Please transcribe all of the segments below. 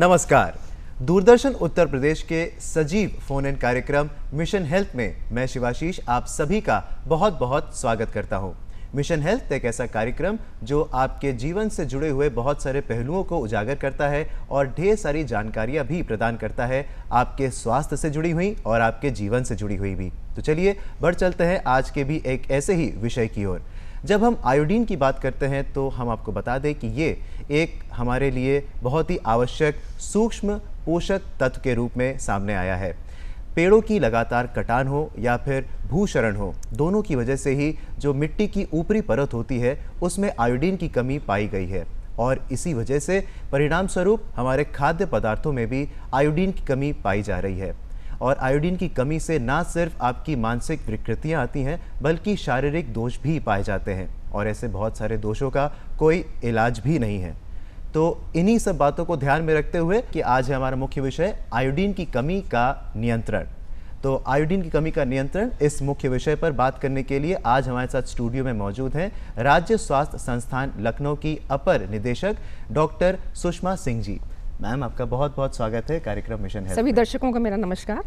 नमस्कार। दूरदर्शन उत्तर प्रदेश के सजीव फोन इन कार्यक्रम मिशन हेल्थ में मैं शिवाशीष आप सभी का बहुत बहुत स्वागत करता हूं। मिशन हेल्थ एक ऐसा कार्यक्रम जो आपके जीवन से जुड़े हुए बहुत सारे पहलुओं को उजागर करता है और ढेर सारी जानकारियां भी प्रदान करता है, आपके स्वास्थ्य से जुड़ी हुई और आपके जीवन से जुड़ी हुई भी। तो चलिए बढ़ चलते हैं आज के भी एक ऐसे ही विषय की ओर। जब हम आयोडीन की बात करते हैं तो हम आपको बता दें कि ये एक हमारे लिए बहुत ही आवश्यक सूक्ष्म पोषक तत्व के रूप में सामने आया है। पेड़ों की लगातार कटान हो या फिर भूक्षरण हो, दोनों की वजह से ही जो मिट्टी की ऊपरी परत होती है उसमें आयोडीन की कमी पाई गई है और इसी वजह से परिणाम स्वरूप हमारे खाद्य पदार्थों में भी आयोडीन की कमी पाई जा रही है। और आयोडीन की कमी से ना सिर्फ आपकी मानसिक विकृतियां आती हैं बल्कि शारीरिक दोष भी पाए जाते हैं और ऐसे बहुत सारे दोषों का कोई इलाज भी नहीं है। तो इन्हीं सब बातों को ध्यान में रखते हुए कि आज है हमारा मुख्य विषय आयोडीन की कमी का नियंत्रण। तो आयोडीन की कमी का नियंत्रण इस मुख्य विषय पर बात करने के लिए आज हमारे साथ स्टूडियो में मौजूद हैं राज्य स्वास्थ्य संस्थान लखनऊ की अपर निदेशक डॉक्टर सुषमा सिंह जी। मैम, आपका बहुत बहुत स्वागत है कार्यक्रम मिशन हेल्थ। सभी दर्शकों का मेरा नमस्कार।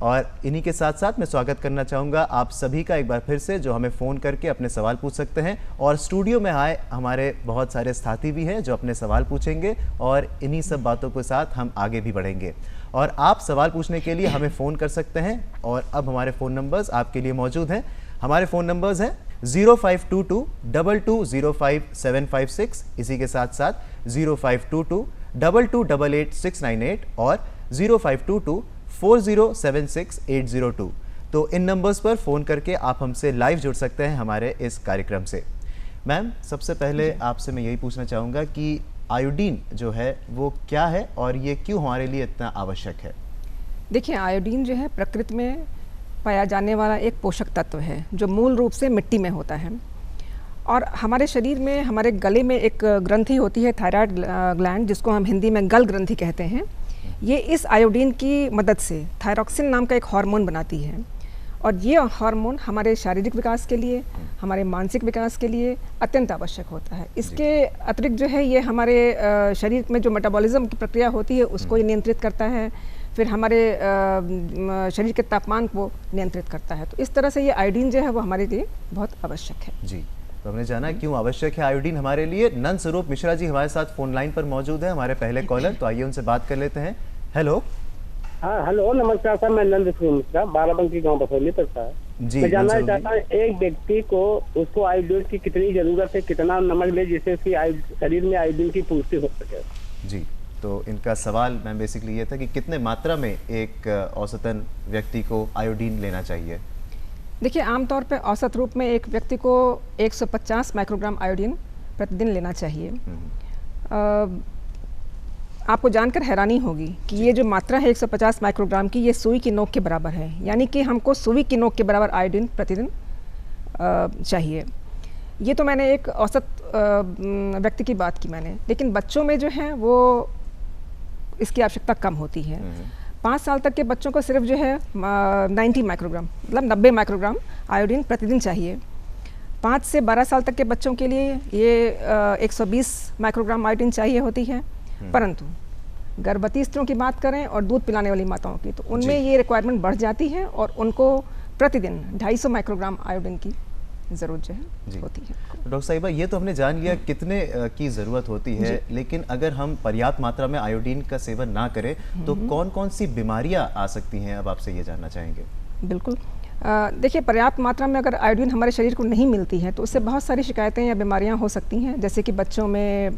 और इन्हीं के साथ साथ मैं स्वागत करना चाहूँगा आप सभी का एक बार फिर से, जो हमें फ़ोन करके अपने सवाल पूछ सकते हैं। और स्टूडियो में आए हमारे बहुत सारे साथी भी हैं जो अपने सवाल पूछेंगे और इन्हीं सब बातों के साथ हम आगे भी बढ़ेंगे। और आप सवाल पूछने के लिए हमें फ़ोन कर सकते हैं और अब हमारे फ़ोन नंबर्स आपके लिए मौजूद हैं। हमारे फ़ोन नंबर्स हैं 0522 2205 इसी के साथ साथ 0522 2288 और 0522 4076 तो इन नंबर्स पर फ़ोन करके आप हमसे लाइव जुड़ सकते हैं हमारे इस कार्यक्रम से। मैम, सबसे पहले आपसे मैं यही पूछना चाहूँगा कि आयोडीन जो है वो क्या है और ये क्यों हमारे लिए इतना आवश्यक है? देखिए, आयोडीन जो है प्रकृति में पाया जाने वाला एक पोषक तत्व है जो मूल रूप से मिट्टी में होता है। और हमारे शरीर में, हमारे गले में एक ग्रंथि होती है थायराइड ग्लैंड, जिसको हम हिंदी में गल ग्रंथि कहते हैं। ये इस आयोडीन की मदद से थायरॉक्सिन नाम का एक हार्मोन बनाती है और ये हार्मोन हमारे शारीरिक विकास के लिए, हमारे मानसिक विकास के लिए अत्यंत आवश्यक होता है। इसके अतिरिक्त जो है ये हमारे शरीर में जो मेटाबॉलिज्म की प्रक्रिया होती है उसको ये नियंत्रित करता है, फिर हमारे शरीर के तापमान को नियंत्रित करता है। तो इस तरह से ये आयोडीन जो है वो हमारे लिए बहुत आवश्यक है। जी, तो हमने जाना क्यों आवश्यक है आयोडीन हमारे लिए। नंद स्वरूप मिश्रा जी हमारे साथ फोन लाइन पर मौजूद है, हमारे पहले कॉलर। तो आइए उनसे बात कर लेते हैं। हेलो। हाँ, हेलो, नमस्कार सर। मैं नंद स्वरूप मिश्रा, बाराबंकी गांव बसोली पर सर। जी, मैं जानना चाहता हूँ एक व्यक्ति को उसको आयोडीन की कितनी जरूरत है, कितना नमक ले जिससे उसकी शरीर में आयोडीन की पूर्ति हो सके। जी, तो इनका सवाल मैम बेसिकली ये था कि कितने मात्रा में एक औसतन व्यक्ति को आयोडीन लेना चाहिए? देखिए, आमतौर पे औसत रूप में एक व्यक्ति को 150 माइक्रोग्राम आयोडीन प्रतिदिन लेना चाहिए। आपको जानकर हैरानी होगी कि ये जो मात्रा है 150 माइक्रोग्राम की, ये सुई की नोक के बराबर है। यानी कि हमको सुई की नोक के बराबर आयोडीन प्रतिदिन चाहिए। ये तो मैंने एक औसत व्यक्ति की बात की मैंने, लेकिन बच्चों में जो है वो इसकी आवश्यकता कम होती है। 5 साल तक के बच्चों को सिर्फ जो है 90 माइक्रोग्राम मतलब 90 माइक्रोग्राम आयोडीन प्रतिदिन चाहिए। 5 से 12 साल तक के बच्चों के लिए ये 120 माइक्रोग्राम आयोडीन चाहिए होती है। परंतु गर्भवती स्त्रियों की बात करें और दूध पिलाने वाली माताओं की, तो उनमें ये रिक्वायरमेंट बढ़ जाती है और उनको प्रतिदिन 250 माइक्रोग्राम आयोडीन की ज़रूरत जो है होती है। डॉक्टर साहिबा, ये तो हमने जान लिया कितने की ज़रूरत होती है, लेकिन अगर हम पर्याप्त मात्रा में आयोडीन का सेवन ना करें तो कौन कौन सी बीमारियां आ सकती हैं? अब आपसे ये जानना चाहेंगे। बिल्कुल। देखिए, पर्याप्त मात्रा में अगर आयोडीन हमारे शरीर को नहीं मिलती है तो उससे बहुत सारी शिकायतें या बीमारियां हो सकती हैं, जैसे कि बच्चों में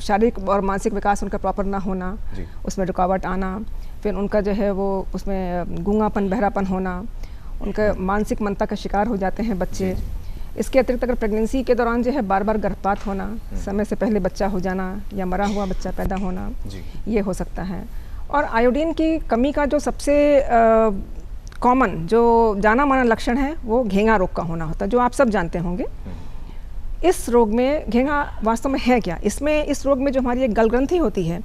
शारीरिक और मानसिक विकास उनका प्रॉपर ना होना, उसमें रुकावट आना, फिर उनका जो है वो उसमें गूंगापन, बहरापन होना, उनका मानसिक मंता का शिकार हो जाते हैं बच्चे। इसके अतिरिक्त अगर प्रेगनेंसी के दौरान जो है बार बार गर्भपात होना, समय से पहले बच्चा हो जाना या मरा हुआ बच्चा पैदा होना, ये हो सकता है। और आयोडीन की कमी का जो सबसे कॉमन जो जाना माना लक्षण है वो घेंगा रोग का होना होता है, जो आप सब जानते होंगे। इस रोग में घेंगा वास्तव में है क्या? इस रोग में जो हमारी एक गलग्रंथि होती है,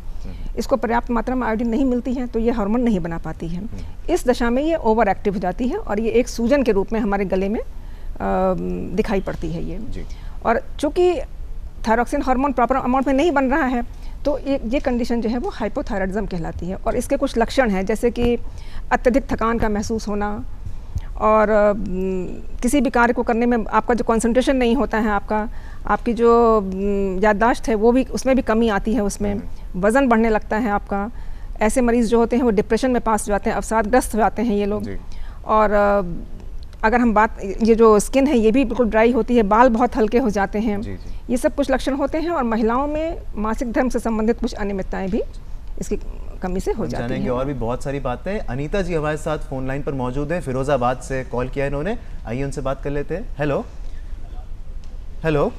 इसको पर्याप्त मात्रा में आयोडीन नहीं मिलती है तो ये हार्मोन नहीं बना पाती है। इस दशा में ये ओवर एक्टिव हो जाती है और ये एक सूजन के रूप में हमारे गले में दिखाई पड़ती है ये। और चूँकि थायरॉक्सिन हार्मोन प्रॉपर अमाउंट में नहीं बन रहा है तो ये कंडीशन जो है वो हाइपोथायराइडिज्म कहलाती है। और इसके कुछ लक्षण हैं, जैसे कि अत्यधिक थकान का महसूस होना, और किसी भी कार्य को करने में आपका जो कंसंट्रेशन नहीं होता है, आपकी जो याददाश्त है वो भी, उसमें भी कमी आती है, उसमें वज़न बढ़ने लगता है आपका। ऐसे मरीज़ जो होते हैं वो डिप्रेशन में पास हो जाते हैं, अवसादग्रस्त हो जाते हैं ये लोग। और अगर हम बात, ये जो स्किन है ये भी बिल्कुल ड्राई होती है, बाल बहुत हल्के हो जाते हैं। ये सब कुछ लक्षण होते हैं। और महिलाओं में मासिक धर्म से संबंधित कुछ अनियमितताएं भी इसकी कमी से हो जाती हैं। जानेंगे और भी बहुत सारी बातें। अनीता जी हमारे साथ फोन लाइन पर मौजूद हैं, फिरोजाबाद से कॉल किया इन्होंने, आइए उनसे बात कर लेते हैं। हेलो हेलो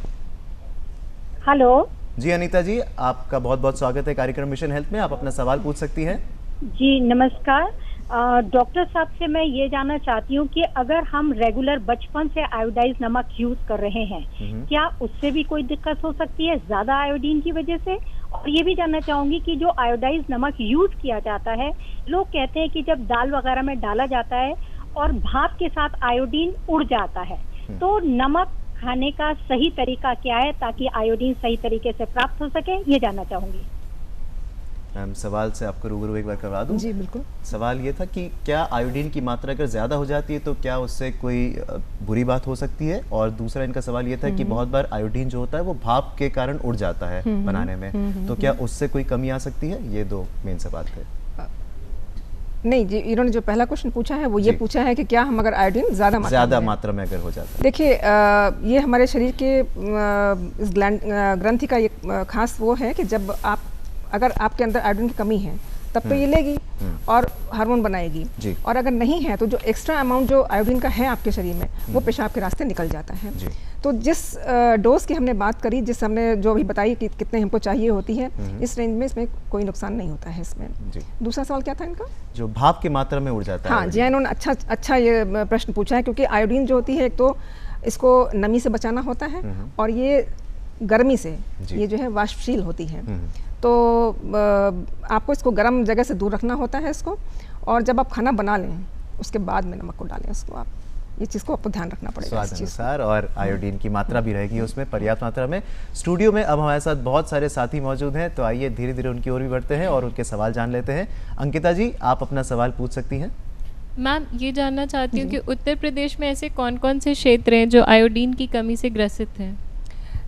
हेलो जी अनीता जी, आपका बहुत बहुत स्वागत है कार्यक्रम मिशन हेल्थ में। आप अपना सवाल पूछ सकती हैं। जी नमस्कार। डॉक्टर साहब से मैं ये जानना चाहती हूँ कि अगर हम रेगुलर बचपन से आयोडाइज नमक यूज कर रहे हैं, क्या उससे भी कोई दिक्कत हो सकती है ज्यादा आयोडीन की वजह से? और ये भी जानना चाहूंगी कि जो आयोडाइज नमक यूज किया जाता है, लोग कहते हैं कि जब दाल वगैरह में डाला जाता है और भाप के साथ आयोडीन उड़ जाता है, तो नमक खाने का सही तरीका क्या है ताकि आयोडीन सही तरीके से प्राप्त हो सके, ये जानना चाहूंगी। मैम सवाल से आपको रूबरू एक बार करवा दूं। जी बिल्कुल। सवाल ये था कि क्या आयोडीन की मात्रा अगर ज़्यादा हो जाती है तो क्या उससे कोई बुरी बात हो सकती है? और दूसरा इनका सवाल ये था कि बहुत बार आयोडीन जो होता है वो भाप के कारण उड़ जाता है बनाने में, तो क्या उससे कोई कमी आ सकती है? ये दो मेन सवाल थे। नहीं जी, इन्होंने जो पहला क्वेश्चन पूछा है वो ये पूछा है कि क्या हम अगर आयोडीन ज़्यादा मात्रा में अगर हो जाता है। देखिए, ये हमारे शरीर के इस ग्रंथि का ये खास वो है कि जब अगर आपके अंदर आयोडीन की कमी है तब तो ये लेगी और हार्मोन बनाएगी, और अगर नहीं है तो जो एक्स्ट्रा अमाउंट जो आयोडीन का है आपके शरीर में वो पेशाब के रास्ते निकल जाता है। तो जिस डोज की हमने बात करी, जिस हमने जो भी बताई कि कितने हमको चाहिए होती है, इस रेंज में इसमें कोई नुकसान नहीं होता है इसमें। दूसरा सवाल क्या था इनका? जो भाप की मात्रा में उड़ जाता है। हाँ जी, इन्होंने अच्छा ये प्रश्न पूछा है, क्योंकि आयोडीन जो होती है एक तो इसको नमी से बचाना होता है और ये गर्मी से ये जो है वाष्पशील होती है, तो आपको इसको गर्म जगह से दूर रखना होता है इसको। और जब आप खाना बना लें उसके बाद में नमक को डालें उसको, आप ये चीज़ को आपको ध्यान रखना पड़ेगा स्वाद अनुसार, और आयोडीन की मात्रा भी रहेगी उसमें पर्याप्त मात्रा में। स्टूडियो में अब हमारे साथ बहुत सारे साथी मौजूद हैं, तो आइए धीरे धीरे उनकी ओर भी बढ़ते हैं और उनके सवाल जान लेते हैं। अंकिता जी, आप अपना सवाल पूछ सकती हैं। मैम ये जानना चाहती हूँ कि उत्तर प्रदेश में ऐसे कौन कौन से क्षेत्र हैं जो आयोडीन की कमी से ग्रसित हैं?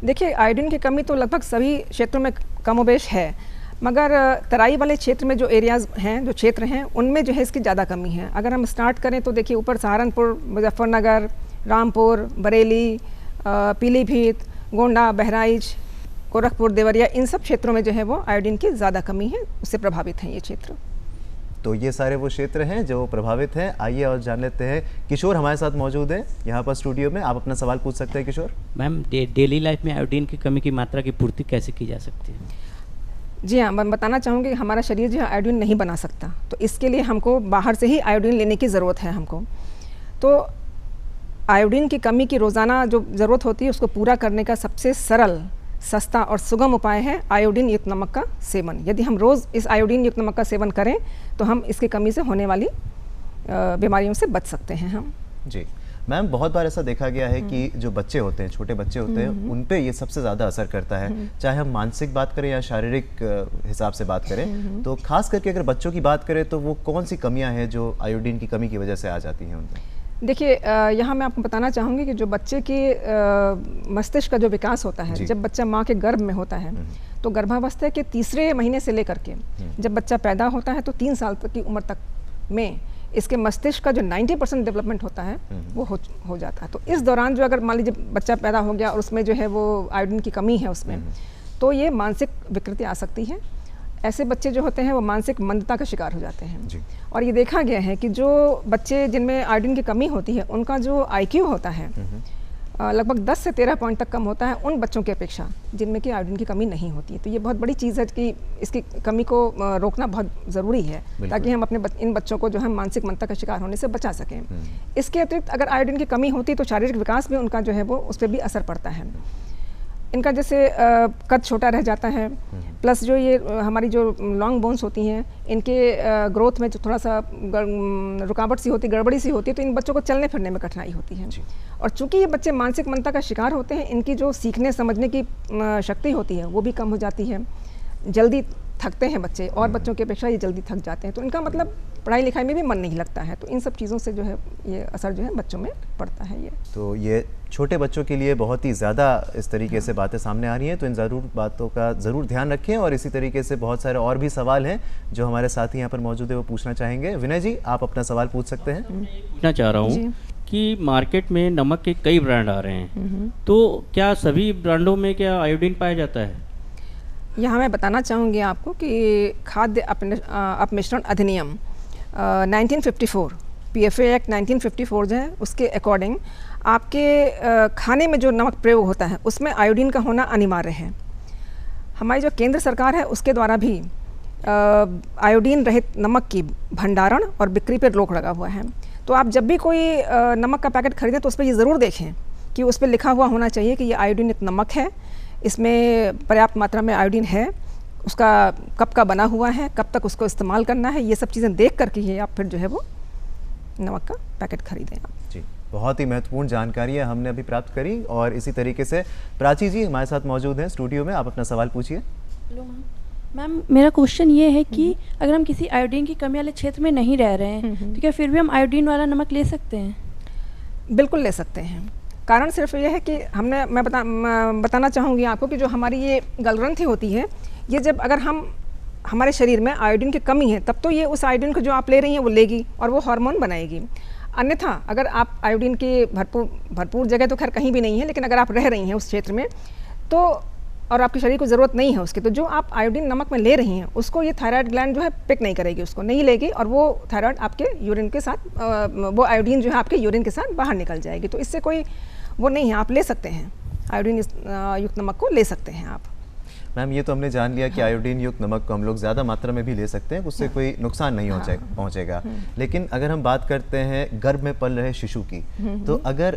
देखिए, आयोडीन की कमी तो लगभग सभी क्षेत्रों में कमोबेश है, मगर तराई वाले क्षेत्र में जो एरियाज़ हैं, जो क्षेत्र हैं, उनमें जो है इसकी ज़्यादा कमी है। अगर हम स्टार्ट करें तो देखिए, ऊपर सहारनपुर, मुजफ्फरनगर, रामपुर, बरेली, पीलीभीत, गोंडा, बहराइच, गोरखपुर, देवरिया, इन सब क्षेत्रों में जो है वो आयोडीन की ज़्यादा कमी है, उससे प्रभावित हैं ये क्षेत्र। तो ये सारे वो क्षेत्र हैं जो प्रभावित हैं। आइए और जान लेते हैं। किशोर हमारे साथ मौजूद हैं यहाँ पर स्टूडियो में, आप अपना सवाल पूछ सकते हैं किशोर। मैम, डेली लाइफ में आयोडीन की कमी की मात्रा की पूर्ति कैसे की जा सकती है? जी हाँ, मैं बताना चाहूँगी, हमारा शरीर जो है आयोडीन नहीं बना सकता, तो इसके लिए हमको बाहर से ही आयोडीन लेने की ज़रूरत है हमको। तो आयोडीन की कमी की रोज़ाना जो ज़रूरत होती है उसको पूरा करने का सबसे सरल, सस्ता और सुगम उपाय है आयोडीन युक्त नमक का सेवन। यदि हम रोज़ इस आयोडीन युक्त नमक का सेवन करें तो हम इसकी कमी से होने वाली बीमारियों से बच सकते हैं हम। जी मैम, बहुत बार ऐसा देखा गया है कि जो बच्चे होते हैं, छोटे बच्चे होते हैं, उन पे ये सबसे ज़्यादा असर करता है, चाहे हम मानसिक बात करें या शारीरिक हिसाब से बात करें। तो खास करके अगर बच्चों की बात करें तो वो कौन सी कमियां हैं जो आयोडीन की कमी की वजह से आ जाती हैं उनमें? देखिए, यहाँ मैं आपको बताना चाहूँगी कि जो बच्चे के मस्तिष्क का जो विकास होता है, जब बच्चा माँ के गर्भ में होता है, तो गर्भावस्था के तीसरे महीने से लेकर के जब बच्चा पैदा होता है तो 3 साल तक की उम्र तक में इसके मस्तिष्क का जो 90% डेवलपमेंट होता है वो हो जाता है। तो इस दौरान जो अगर मान लीजिए बच्चा पैदा हो गया और उसमें जो है वो आयोडीन की कमी है उसमें, तो ये मानसिक विकृति आ सकती है। ऐसे बच्चे जो होते हैं वो मानसिक मंदता का शिकार हो जाते हैं। और ये देखा गया है कि जो बच्चे जिनमें आयोडीन की कमी होती है उनका जो IQ होता है लगभग 10 से 13 पॉइंट तक कम होता है उन बच्चों की अपेक्षा जिनमें कि आयोडीन की कमी नहीं होती है। तो ये बहुत बड़ी चीज़ है कि इसकी कमी को रोकना बहुत ज़रूरी है, ताकि हम अपने इन बच्चों को जो है मानसिक मंदता का शिकार होने से बचा सकें। इसके अतिरिक्त अगर आयोडीन की कमी होती तो शारीरिक विकास में उनका जो है वो उस पर भी असर पड़ता है। इनका जैसे कद छोटा रह जाता है, प्लस जो ये हमारी जो लॉन्ग बोन्स होती हैं इनके ग्रोथ में जो थोड़ा सा रुकावट सी होती, गड़बड़ी सी होती है, तो इन बच्चों को चलने फिरने में कठिनाई होती है। और चूंकि ये बच्चे मानसिक मंदता का शिकार होते हैं, इनकी जो सीखने समझने की शक्ति होती है वो भी कम हो जाती है। जल्दी थकते हैं बच्चे, और बच्चों की अपेक्षा ये जल्दी थक जाते हैं, तो इनका मतलब पढ़ाई लिखाई में भी मन नहीं लगता है। तो इन सब चीज़ों से जो है ये असर जो है बच्चों में पड़ता है। ये तो ये छोटे बच्चों के लिए बहुत ही ज़्यादा इस तरीके से बातें सामने आ रही हैं, तो इन ज़रूर बातों का ज़रूर ध्यान रखें। और इसी तरीके से बहुत सारे और भी सवाल हैं जो हमारे साथी यहाँ पर मौजूद है वो पूछना चाहेंगे। विनय जी, आप अपना सवाल पूछ सकते हैं। पूछना चाह रहा हूँ कि मार्केट में नमक के कई ब्रांड आ रहे हैं, तो क्या सभी ब्रांडों में क्या आयोडीन पाया जाता है? यहाँ मैं बताना चाहूँगी आपको कि खाद्य अपमिश्रण अधिनियम 1954 PFA एक्ट 1954 जो है उसके अकॉर्डिंग आपके खाने में जो नमक प्रयोग होता है उसमें आयोडीन का होना अनिवार्य है। हमारी जो केंद्र सरकार है उसके द्वारा भी आयोडीन रहित नमक की भंडारण और बिक्री पर रोक लगा हुआ है। तो आप जब भी कोई नमक का पैकेट खरीदें तो उस पर ये ज़रूर देखें कि उस पर लिखा हुआ होना चाहिए कि ये आयोडीन एक नमक है, इसमें पर्याप्त मात्रा में आयोडीन है, उसका कब का बना हुआ है, कब तक उसको इस्तेमाल करना है, ये सब चीज़ें देख करके ही आप फिर जो है वो नमक का पैकेट खरीदें आप। जी, बहुत ही महत्वपूर्ण जानकारी है हमने अभी प्राप्त करी। और इसी तरीके से प्राची जी हमारे साथ मौजूद हैं स्टूडियो में, आप अपना सवाल पूछिए। हेलो मैम, मेरा क्वेश्चन ये है कि अगर हम किसी आयोडीन की कमी वाले क्षेत्र में नहीं रह रहे हैं तो क्या फिर भी हम आयोडीन वाला नमक ले सकते हैं? बिल्कुल ले सकते हैं। कारण सिर्फ ये है कि मैं बताना चाहूँगी आपको कि जो हमारी ये गलग्रंथि होती है, ये जब अगर हमारे शरीर में आयोडीन की कमी है तब तो ये उस आयोडीन को जो आप ले रही हैं वो लेगी और वो हार्मोन बनाएगी। अन्यथा अगर आप आयोडीन की भरपूर जगह तो खैर कहीं भी नहीं है, लेकिन अगर आप रह रही हैं उस क्षेत्र में तो और आपके शरीर को ज़रूरत नहीं है उसकी, तो जो आप आयोडीन नमक में ले रही हैं उसको ये थायराइड ग्लैंड जो है पिक नहीं करेगी, उसको नहीं लेगी, और वो थायराइड आपके यूरिन के साथ वो आयोडीन जो है आपके यूरिन के साथ बाहर निकल जाएगी। तो इससे कोई वो नहीं है, आप ले सकते हैं आयोडीन युक्त नमक को ले सकते हैं आप। मैम, ये तो हमने जान लिया कि आयोडीन युक्त नमक को हम लोग ज़्यादा मात्रा में भी ले सकते हैं, उससे कोई नुकसान नहीं पहुंचेगा। लेकिन अगर हम बात करते हैं गर्भ में पल रहे शिशु की, तो अगर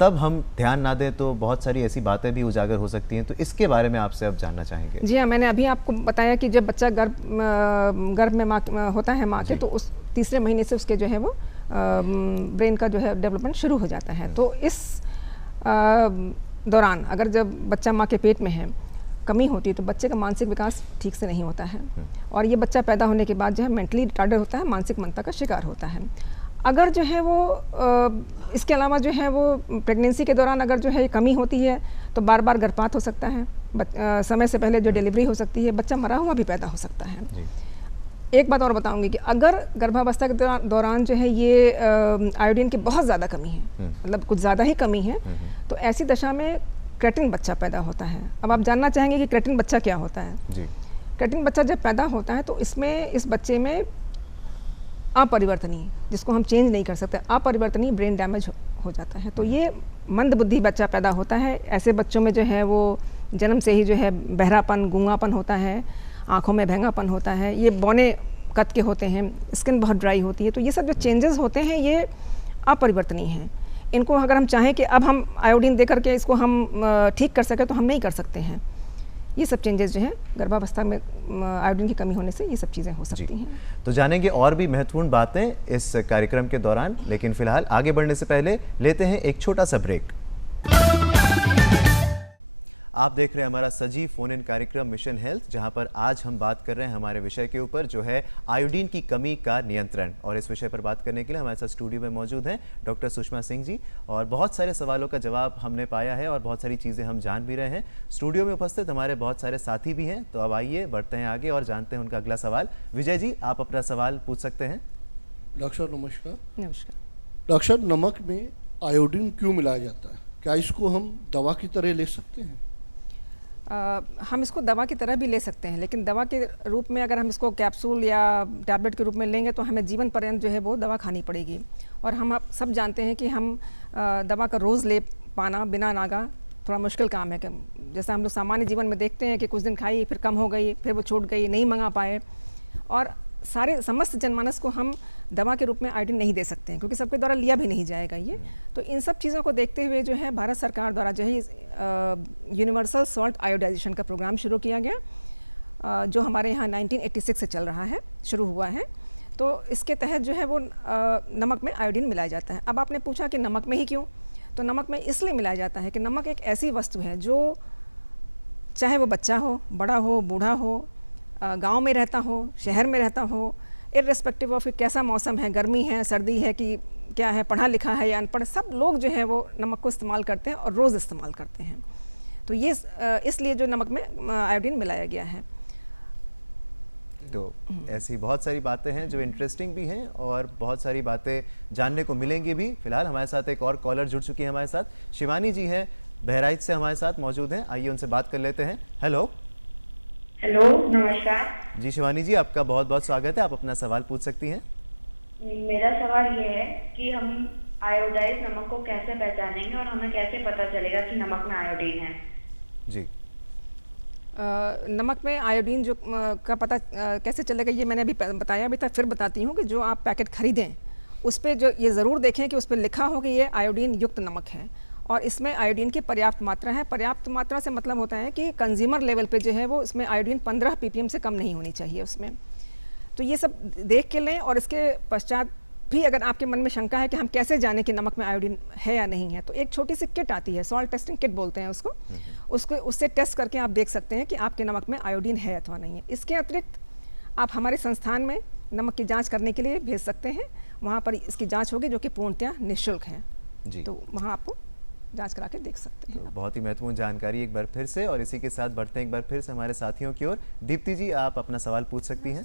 तब हम ध्यान ना दें तो बहुत सारी ऐसी बातें भी उजागर हो सकती हैं, तो इसके बारे में आपसे अब जानना चाहेंगे। जी हाँ, मैंने अभी आपको बताया कि जब बच्चा गर्भ में होता है माँ के, तो उस तीसरे महीने से उसके जो है वो ब्रेन का जो है डेवलपमेंट शुरू हो जाता है। तो इस दौरान अगर जब बच्चा माँ के पेट में है, कमी होती है, तो बच्चे का मानसिक विकास ठीक से नहीं होता है और ये बच्चा पैदा होने के बाद जो है मेंटली रिटार्डेड होता है, मानसिक मंदता का शिकार होता है। अगर जो है वो इसके अलावा जो है वो प्रेगनेंसी के दौरान अगर जो है ये कमी होती है तो बार बार गर्भपात हो सकता है, समय से पहले जो डिलीवरी हो सकती है, बच्चा मरा हुआ भी पैदा हो सकता है। एक बात और बताऊंगी कि अगर गर्भावस्था के दौरान जो है ये आयोडीन की बहुत ज़्यादा कमी है, मतलब कुछ ज़्यादा ही कमी है, तो ऐसी दशा में क्रेटिन बच्चा पैदा होता है। अब आप जानना चाहेंगे कि क्रेटिन बच्चा क्या होता है। जी। क्रेटिन बच्चा जब पैदा होता है तो इस बच्चे में अपरिवर्तनीय, जिसको हम चेंज नहीं कर सकते, अपरिवर्तनीय ब्रेन डैमेज हो जाता है। तो ये मंद बुद्धि बच्चा पैदा होता है। ऐसे बच्चों में जो है वो जन्म से ही जो है बहरापन, गूंगापन होता है, आँखों में भेंगापन होता है, ये बौने कद के होते हैं, स्किन बहुत ड्राई होती है। तो ये सब जो चेंजेस होते हैं ये अपरिवर्तनीय हैं। इनको अगर हम चाहें कि अब हम आयोडीन दे करके इसको हम ठीक कर सकें तो हम नहीं कर सकते हैं। ये सब चेंजेस जो हैं गर्भावस्था में आयोडीन की कमी होने से ये सब चीज़ें हो सकती हैं। तो जानेंगे और भी महत्वपूर्ण बातें इस कार्यक्रम के दौरान, लेकिन फिलहाल आगे बढ़ने से पहले लेते हैं एक छोटा सा ब्रेक। आप देख रहे हैं हमारा सजीव फोन इन कार्यक्रम मिशन हेल्थ, जहां पर आज हम बात कर रहे हैं हमारे विषय के ऊपर जो है आयोडीन की कमी का नियंत्रण। और इस विषय पर बात करने के लिए हमारे साथ स्टूडियो में मौजूद हैं डॉक्टर सुषमा सिंह जी, और बहुत सारे सवालों का जवाब हमने पाया है और बहुत सारी चीज़ें हम जान भी रहे हैं। स्टूडियो में उपस्थित हमारे बहुत सारे साथी भी हैं, तो अब आइए बढ़ते हैं आगे और जानते हैं उनका अगला सवाल। विजय जी, आप अपना सवाल पूछ सकते हैं। डॉक्टर नमस्कार। नमस्कार डॉक्टर, नमक में आयोडीन क्यों मिलाया जाता है? क्या इसको हम दवा की तरह ले सकते हैं? हम इसको दवा की तरह भी ले सकते हैं, लेकिन दवा के रूप में अगर हम इसको कैप्सूल या टैबलेट के रूप में लेंगे तो हमें जीवन पर्यंत जो है वो दवा खानी पड़ेगी। और हम आप सब जानते हैं कि हम दवा का रोज़ ले पाना बिना नागा थोड़ा मुश्किल काम है। कि जैसा हम लोग सामान्य जीवन में देखते हैं कि कुछ दिन खाई, फिर कम हो गई, फिर वो छूट गई, नहीं मंगा पाए, और समस्त जनमानस को हम दवा के रूप में आयोडीन नहीं दे सकते हैं क्योंकि सबके द्वारा लिया भी नहीं जाएगा ये। तो इन सब चीज़ों को देखते हुए जो है भारत सरकार द्वारा जो है यूनिवर्सल सॉल्ट आयोडाइजेशन का प्रोग्राम शुरू किया गया, जो हमारे यहाँ 1986 से चल रहा है, शुरू हुआ है। तो इसके तहत जो है वो नमक में आयोडीन मिलाया जाता है। अब आपने पूछा कि नमक में ही क्यों, तो नमक में इसलिए मिलाया जाता है कि नमक एक ऐसी वस्तु है जो चाहे वो बच्चा हो, बड़ा हो, बूढ़ा हो, गांव में रहता हो, शहर में रहता हो, इर्रेस्पेक्टिव ऑफ कैसा मौसम है, गर्मी है, सर्दी है कि क्या है, पढ़ा लिखा है या अनपढ़, सब लोग जो है वो नमक को इस्तेमाल करते हैं और रोज़ इस्तेमाल करते हैं। तो ये इसलिए जो नमक में आयोडीन मिलाया गया है। तो ऐसी बहुत सारी बातें हैं जो इंटरेस्टिंग भी हैं और बहुत सारी बातें जानने को मिलेंगी भी। फिलहाल हमारे साथ एक और कॉलर जुड़ चुकी है हमारे साथ, शिवानी जी हैं, बहराइच से हमारे साथ मौजूद हैं। आइए उनसे बात कर लेते हैं। हेलो। हेलो, नमस्कार जी शिवानी जी, आपका बहुत बहुत स्वागत है, आप अपना सवाल पूछ सकती हैं। मेरा सवाल ये है कि हम आयोडाइज नमक को कैसे पहचानेंगे और हमें कैसे पता चलेगा कि नमक में आयोडीन है? जी, नमक में आयोडीन जो का पता कैसे चलेगा, ये मैंने अभी बताया भी था, फिर बताती हूँ कि जो आप पैकेट खरीदें उस पर जो ये ज़रूर देखें कि उस पर लिखा हो कि ये आयोडीन युक्त नमक है और इसमें आयोडीन की पर्याप्त मात्रा है। पर्याप्त मात्रा से मतलब होता है कि कंज्यूमर लेवल पे जो है वो इसमें आयोडीन 15 ppm से कम नहीं होनी चाहिए उसमें। तो ये सब देख के लें और इसके पश्चात भी अगर आपके मन में शंका है कि हम कैसे जानें कि नमक में आयोडीन है या नहीं है, तो एक छोटी सी किट आती है, सॉल्ट टेस्टिंग किट बोलते हैं उसको उससे टेस्ट करके आप देख सकते हैं कि आपके नमक में आयोडीन है अथवा नहीं है। इसके अतिरिक्त आप हमारे संस्थान में नमक की जांच करने के लिए भेज सकते हैं, वहाँ पर इसकी जांच होगी जो कि पूर्णतः निःशुल्क है जी। तो वहाँ आपको जांच करा के देख सकते हैं। तो बहुत ही महत्वपूर्ण जानकारी एक बार फिर से, और इसी के साथ बढ़ते हैं एक बार फिर से हमारे साथियों की ओर। दीप्ति जी, आप अपना सवाल पूछ सकती हैं।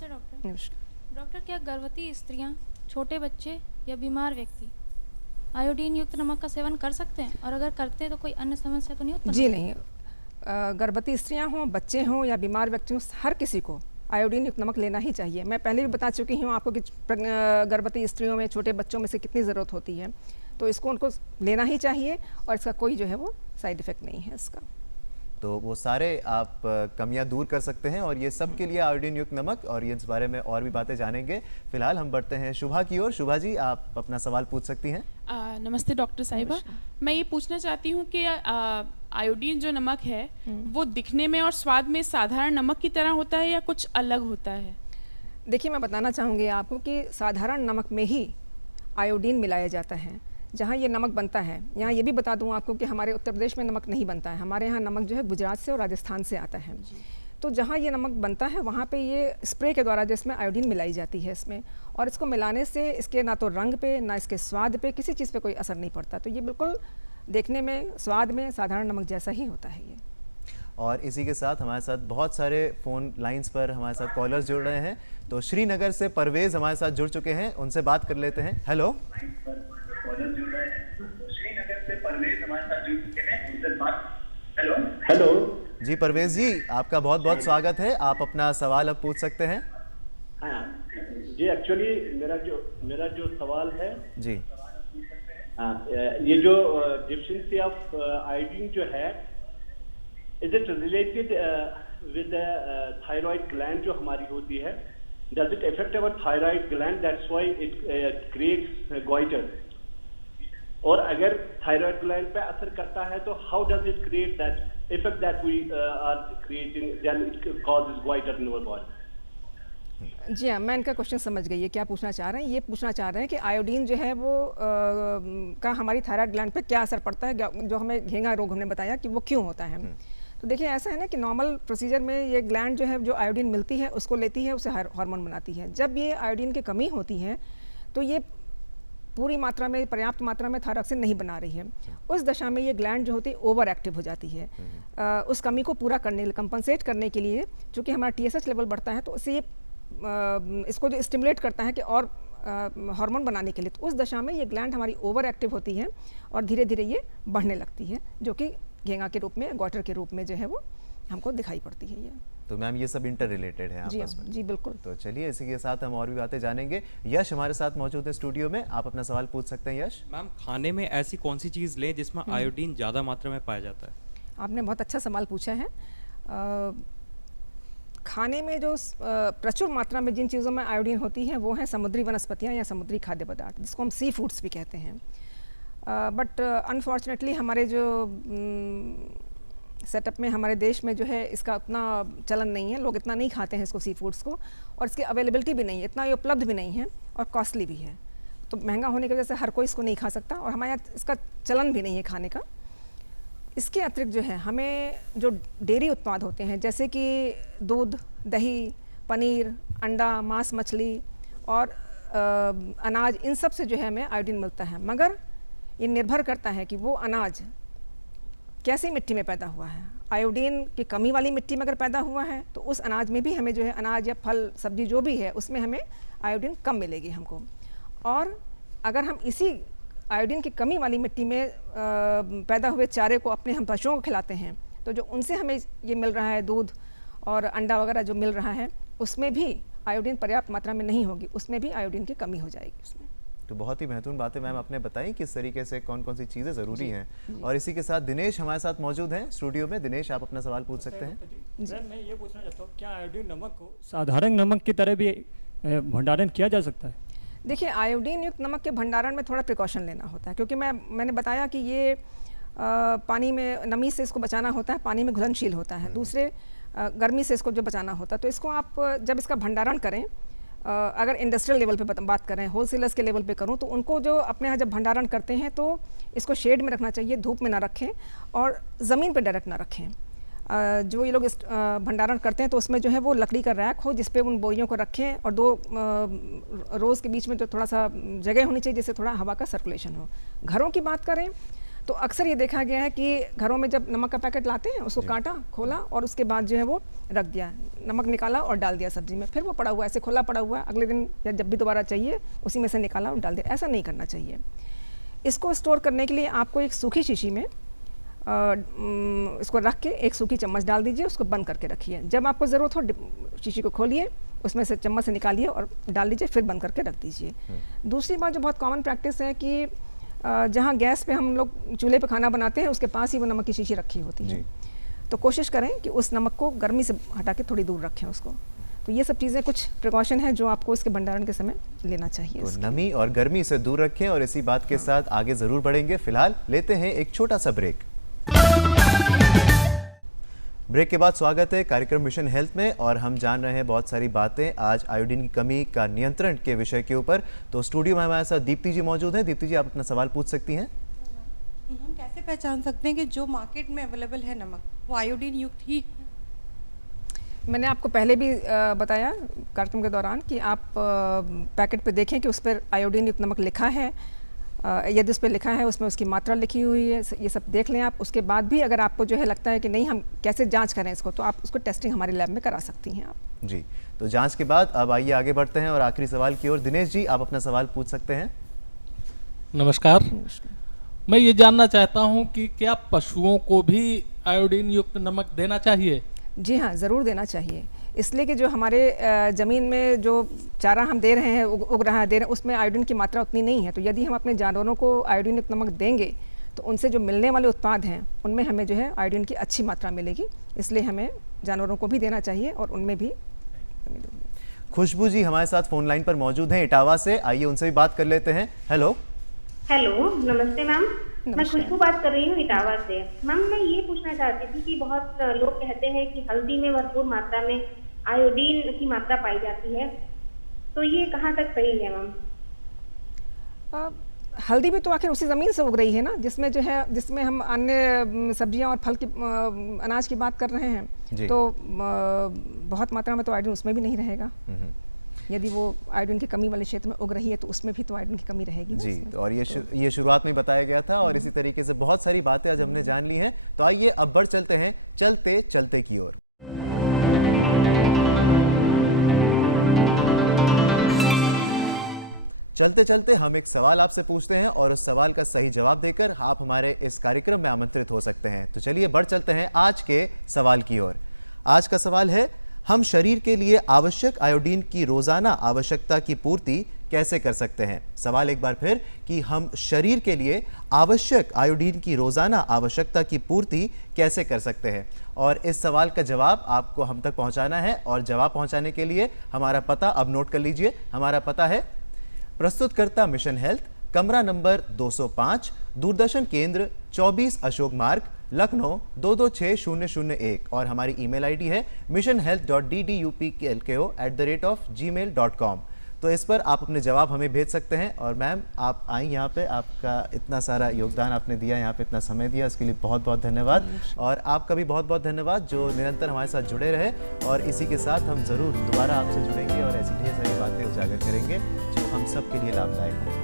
डॉक्टर, क्या गर्भवती स्त्रियां, छोटे बच्चे या बीमार व्यक्ति आयोडीन युक्त नमक का सेवन कर सकते हैं, और अगर करते हैं तो कोई अन्य समस्या तो नहीं उत्पन्न? जी नहीं, गर्भवती स्त्रियां हों, बच्चे हों या बीमार व्यक्ति हों, हर किसी को आयोडीन युक्त नमक लेना ही चाहिए। मैं पहले भी बता चुकी हूँ आपको कि गर्भवती स्त्रियों में, छोटे बच्चों में से कितनी ज़रूरत होती है, तो इसको उनको लेना ही चाहिए और इसका कोई जो है वो साइड इफ़ेक्ट नहीं है इसका। तो वो सारे आप कमियां दूर कर सकते हैं और ये सब के लिए आयोडीन युक्त नमक, और ये इस बारे में और भी बातें जानेंगे। फिलहाल हम बढ़ते हैं शुभा की ओर। शुभा जी, आप अपना सवाल पूछ सकती हैं। नमस्ते डॉक्टर साहिबा, मैं ये पूछना चाहती हूँ कि आयोडीन जो नमक है वो दिखने में और स्वाद में साधारण नमक की तरह होता है या कुछ अलग होता है? देखिए, मैं बताना चाहूँगी आपको कि साधारण नमक में ही आयोडीन मिलाया जाता है जहाँ ये नमक बनता है। यहाँ ये भी बता दूँ आपको कि हमारे उत्तर प्रदेश में नमक नहीं बनता है, हमारे यहाँ नमक जो है गुजरात से और राजस्थान से आता है। तो जहाँ ये नमक बनता है वहाँ पे ये स्प्रे के द्वारा जिसमें आयोडीन मिलाई जाती है इसमें, और इसको मिलाने से इसके ना तो रंग पे ना इसके स्वाद पे किसी चीज़ पे कोई असर नहीं पड़ता। तो ये बिल्कुल देखने में, स्वाद में साधारण नमक जैसा ही होता है ये। और इसी के साथ हमारे साथ बहुत सारे फ़ोन लाइंस पर हमारे साथ कॉलर्स जुड़ रहे हैं। तो श्रीनगर से परवेज़ हमारे साथ जुड़ चुके हैं, उनसे बात कर लेते हैं। हेलो। हेलो जी परवेज़ जी, आपका बहुत बहुत स्वागत है, आप अपना सवाल अब पूछ सकते हैं। हाँ जी, एक्चुअली मेरा जो सवाल है जी, ये जो डिफिशिएंसी ऑफ आयोडीन जो है, is it related with thyroid gland जो हमारी होती है? Does it affect our thyroid gland, that's why it creates goitre? और अगर थायराइड ग्लैंड पे असर करता है तो how does it create that effect that we are creating, then it causes goitre in our body? जी हाँ, मैं इनका क्वेश्चन समझ गई है, क्या पूछना चाह रहे हैं। ये पूछना चाह रहे हैं कि आयोडीन जो है वो का हमारी थायराइड ग्लैंड पे क्या असर पड़ता है, जो हमें घेंगा रोग हमने बताया कि वो क्यों होता है। तो देखिए, ऐसा है ना कि नॉर्मल प्रोसीजर में ये ग्लैंड जो है जो आयोडीन मिलती है उसको लेती है, उसे हार्मोन बनाती है। जब ये आयोडीन की कमी होती है तो ये पूरी मात्रा में, पर्याप्त मात्रा में थायरॉक्सिन नहीं बना रही है। उस दशा में ये ग्लैंड जो होती है ओवर एक्टिव हो जाती है। उस कमी को पूरा करने, कंपनसेट करने के लिए, चूँकि हमारा TSH लेवल बढ़ता है तो उससे ये इसको जो स्टिमुलेट करता है कि और हार्मोन बनाने के लिए, तो उस दशा में ये ग्लैंड हमारी ओवर एक्टिव होती है और धीरे धीरे ये बढ़ने लगती है, जो कि घेंगा के रूप में, गॉइटर के रूप में जो है वो हमको दिखाई पड़ती है ये। तो मैम ये सब इंटर रिलेटेड है आपस में? जी बिल्कुल। तो चलिए इसी के साथ हम और भी बातें जानेंगे। यश हमारे साथ मौजूद है स्टूडियो में, आप अपना सवाल पूछ सकते हैं। यश मैम, खाने में ऐसी कौन सी चीज़ लें जिसमें आयोडीन ज़्यादा मात्रा में पाया जाता है? आपने बहुत अच्छा सवाल पूछा है। खाने में जो प्रचुर मात्रा में जिन चीज़ों में आयोडीन होती है वो हैं समुद्री वनस्पतियाँ या समुद्री खाद्य पदार्थ, जिसको हम सी फूड्स भी कहते हैं। बट अनफॉर्चुनेटली हमारे जो सेटअप में, हमारे देश में जो है इसका उतना चलन नहीं है, लोग इतना नहीं खाते हैं इसको, सी फूड्स को, और इसकी अवेलेबिलिटी भी नहीं है, इतना ये उपलब्ध भी नहीं है और कॉस्टली भी है। तो महंगा होने की वजह से हर कोई इसको नहीं खा सकता और हमारे यहाँ इसका चलन भी नहीं है खाने का। इसके अतिरिक्त जो है हमें जो डेयरी उत्पाद होते हैं, जैसे कि दूध, दही, पनीर, अंडा, मांस, मछली और अनाज, इन सब से जो है हमें आयोडीन मिलता है। मगर ये निर्भर करता है कि वो अनाज कैसी मिट्टी में पैदा हुआ है। आयोडीन की कमी वाली मिट्टी में अगर पैदा हुआ है तो उस अनाज में भी हमें जो है, अनाज या फल सब्जी जो भी है उसमें हमें आयोडीन कम मिलेगी हमको। और अगर हम इसी आयोडीन की कमी वाली मिट्टी में पैदा हुए चारे को अपने हम पशुओं को खिलाते हैं तो जो उनसे हमें ये मिल रहा है दूध और अंडा वगैरह जो मिल रहा है उसमें भी आयोडीन पर्याप्त मात्रा में नहीं होगी, उसमें भी आयोडीन की कमी हो जाएगी उसमें। तो बहुत ही महत्वपूर्ण बातें मैम आपने बताई किस तरीके से कौन कौन सी चीज़ें ज़रूरी हैं। और इसी के साथ दिनेश हमारे साथ मौजूद हैं स्टूडियो में। दिनेश, आप अपना सवाल पूछ सकते हैं। सर, मैं ये पूछना चाहता हूँ, क्या आयोडीन नमक को साधारण नमक की तरह भी भंडारण किया जा सकता है? देखिए, आयोडीन युक्त नमक के भंडारण में थोड़ा प्रिकॉशन लेना होता है, क्योंकि मैंने बताया कि ये पानी में नमी से इसको बचाना होता है, पानी में घुलनशील होता है। दूसरे गर्मी से इसको जो बचाना होता है, तो इसको आप जब इसका भंडारण करें, अगर इंडस्ट्रियल लेवल पे बात करें, होलसेलर्स के लेवल पे करूं, तो उनको जो अपने यहाँ जब भंडारण करते हैं तो इसको शेड में रखना चाहिए, धूप में ना रखें और ज़मीन पे डायरेक्ट ना रखें। जो ये लोग इस भंडारण करते हैं तो उसमें जो है वो लकड़ी का रैक हो जिस पे उन बोरियों को रखें और 2 रोज़ के बीच में जो थोड़ा सा जगह होनी चाहिए जिससे थोड़ा हवा का सर्कुलेशन हो। घरों की बात करें तो अक्सर ये देखा गया है कि घरों में जब नमक का पैकेट लाते हैं उसको काटा, खोला और उसके बाद जो है वो रख दिया, नमक निकाला और डाल दिया सब्जी में, फिर वो पड़ा हुआ ऐसे खुला पड़ा हुआ, अगले दिन या जब भी दोबारा चाहिए उसी में से निकाला और डाल दिया। ऐसा नहीं करना चाहिए। इसको स्टोर करने के लिए आपको एक सूखी शीशी में इसको रख के एक सूखी चम्मच डाल दीजिए, उसको बंद करके रखिए। जब आपको ज़रूरत हो शीशी को खोलिए, उसमें से चम्मच से निकालिए और डाल दीजिए, फिर बंद करके रख दीजिए। दूसरी बात जो बहुत कॉमन प्रैक्टिस है कि जहाँ गैस पे हम लोग चूल्हे पे खाना बनाते हैं उसके पास ही वो नमक की शीशी रखी होती है, तो कोशिश करें कि उस नमक को गर्मी से हटा के थोड़ी दूर रखें उसको। तो ये सब चीज़ें कुछ प्रिकॉशन है जो आपको इसके भंडारण के समय लेना चाहिए। तो नमी और गर्मी से दूर रखें और इसी बात के साथ आगे ज़रूर बढ़ेंगे। फिलहाल लेते हैं एक छोटा सा ब्रेक। ब्रेक के बाद स्वागत है कार्यक्रम मिशन हेल्थ में और हम जान रहे हैं बहुत सारी बातें आज आयोडीन की कमी का नियंत्रण के विषय के ऊपर। तो स्टूडियो में हमारे साथ दीप्ति जी मौजूद हैं। दीप्ति जी, आप अपना सवाल पूछ सकती हैं। हम कैसे पहचान सकते हैं कि जो मार्केट में अवेलेबल है नमक वो आयोडीन युक्त ही? मैंने आपको पहले भी बताया कार्यक्रम के दौरान कि आप पैकेट पे देखें कि उस पर आयोडीन युक्त नमक लिखा है, यदि उस पर लिखा है उसमें उसकी मात्रा लिखी हुई है, ये सब देख लें आप। उसके बाद भी अगर आपको जो है लगता है कि नहीं हम कैसे जांच करें इसको, तो आप उसको टेस्टिंग हमारे लैब में करा सकती हैं आप। जी, तो जांच के बाद अब आइए आगे बढ़ते हैं और आखिरी सवाल की ओर। दिनेश जी, आप अपना सवाल पूछ सकते हैं। नमस्कार, मैं ये जानना चाहता हूँ कि क्या पशुओं को भी आयोडीन युक्त नमक देना चाहिए? जी हाँ, ज़रूर देना चाहिए, इसलिए कि जो हमारे ज़मीन में जो चारा हम दे रहे हैं, उग रहा है, दे रहे हैं, उसमें आयोडीन की मात्रा उतनी नहीं है। तो यदि हम अपने जानवरों को आयोडीन युक्त नमक देंगे तो उनसे जो मिलने वाले उत्पाद हैं उनमें हमें जो है आयोडीन की अच्छी मात्रा मिलेगी, इसलिए हमें जानवरों को भी देना चाहिए और उनमें भी। खुशबू जी हमारे साथ फोन लाइन पर मौजूद हैं इटावा से, आइए उनसे भी बात कर लेते हैं। हेलो नमस्ते मैम, मैं खुशबू बात कर रही हूँ इटावा से। मैम, मैं ये पूछना चाहती थी कि बहुत लोग कहते हैं कि हल्दी में भरपूर मात्रा में आयोडीन की मात्रा पाई जाती है, तो ये कहाँ तक सही है मैम? हल्दी भी तो आखिर उसी ज़मीन से उग रही है ना, जिसमें जो है जिसमें हम अन्य सब्जियां और फल की अनाज की बात कर रहे हैं, तो बहुत मात्रा में तो आयोडीन उसमें भी नहीं रहेगा। यदि वो आयोडीन की कमी वाले क्षेत्र में उग रही है तो उसमें भी तो आयोडीन की कमी रहेगी जी। तो और ये शुरुआत में बताया गया था और इसी तरीके से बहुत सारी बातें आज हमने जान ली हैं। तो आइए अब बढ़ चलते हैं चलते चलते की ओर। चलते चलते हम एक सवाल आपसे पूछते हैं और उस सवाल का सही जवाब देकर आप हमारे इस कार्यक्रम में आमंत्रित हो सकते हैं। तो चलिए बढ़ चलते हैं आज के सवाल की ओर। आज का सवाल है, हम शरीर के लिए आवश्यक आयोडीन की रोजाना आवश्यकता की पूर्ति कैसे कर सकते हैं? सवाल एक बार फिर कि हम शरीर के लिए आवश्यक आयोडीन की रोजाना आवश्यकता की पूर्ति कैसे कर सकते हैं? और इस सवाल का जवाब आपको हम तक पहुंचाना है और जवाब पहुंचाने के लिए हमारा पता अब नोट कर लीजिए। हमारा पता है प्रस्तुतकर्ता मिशन हेल्थ, कमरा नंबर 205, दूरदर्शन केंद्र 24 अशोक मार्ग, लखनऊ 226001 और हमारी ईमेल आईडी है missionhealth.ddupklko@gmail.com। तो इस पर आप अपने जवाब हमें भेज सकते हैं। और मैम आप आई यहाँ पे, आपका इतना सारा योगदान आपने दिया, यहाँ पे इतना समय दिया, उसके लिए बहुत बहुत धन्यवाद। और आपका भी बहुत बहुत धन्यवाद जो निरंतर हमारे साथ जुड़े रहे। और इसी के साथ हम ज़रूर दोबारा आपसे जुड़ेंगे और ऐसी ढेर सारी बातें उजागर करेंगे जो हम सब के लिए लाभदायक हो।